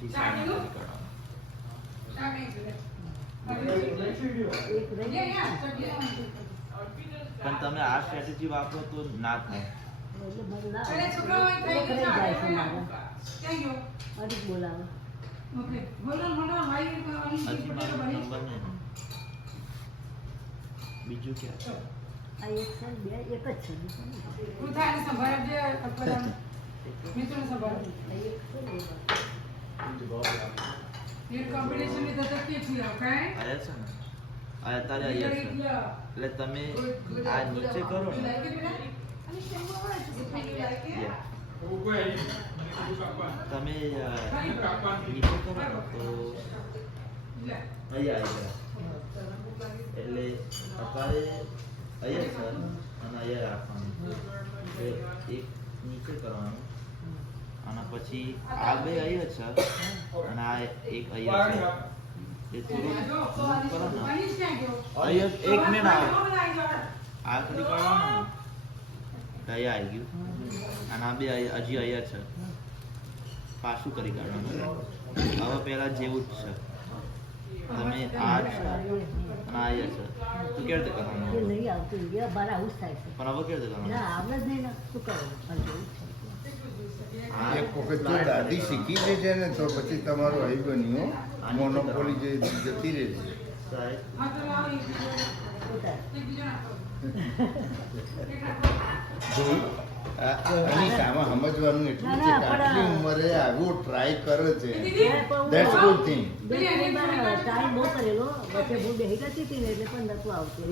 પછી સાઈન કરી કાઢવાનું. પણ તમે આ સ્ટ્રેટેજી વાપરો તો ના થાય. બીજું ક્યાં એટલે તમે આ નીચે કરો ને તમે નીચે કરો ને તો અહીંયા આવી જાય. એટલે અત્યારે અહીંયા સર અને અહીંયા રાખવાનું. એક નીચે કરવાનું અને પછી આ બે અહીંયા છે અને આ એક અહીંયા છે. એ થોડું કરો ને અહીંયા એક મિનિટ આવે આ કરી કાઢવાનું. અહીંયા આવી ગયું અને આ બે હજી અહીંયા છે. પાછું કરી કાઢવાનું. હવે પહેલા જેવું જ છે. તમે આ છે અને આ અહીંયા છે તો કેવી રીતે કરવાનું? નહીં આવતું બાર આવું થાય છે. પણ હવે કેવી રીતે કરવાનું? ના આવડે જ નહીં ને શું કરવાનું? એક વખત જો દાદી શીખી દે છે ને તો પછી તમારું અહીં બન્યું મોનોપોલી જે જતી રહે છે. આની સામે સમજવાનું એટલું છે કે આટલી ઉંમરે આવું ટ્રાય કરે છે. That's good thing. ટાઈમ બહુ કરેલો વચ્ચે બહુ બેહી જતી હતી ને એટલે પણ નતું આવતું.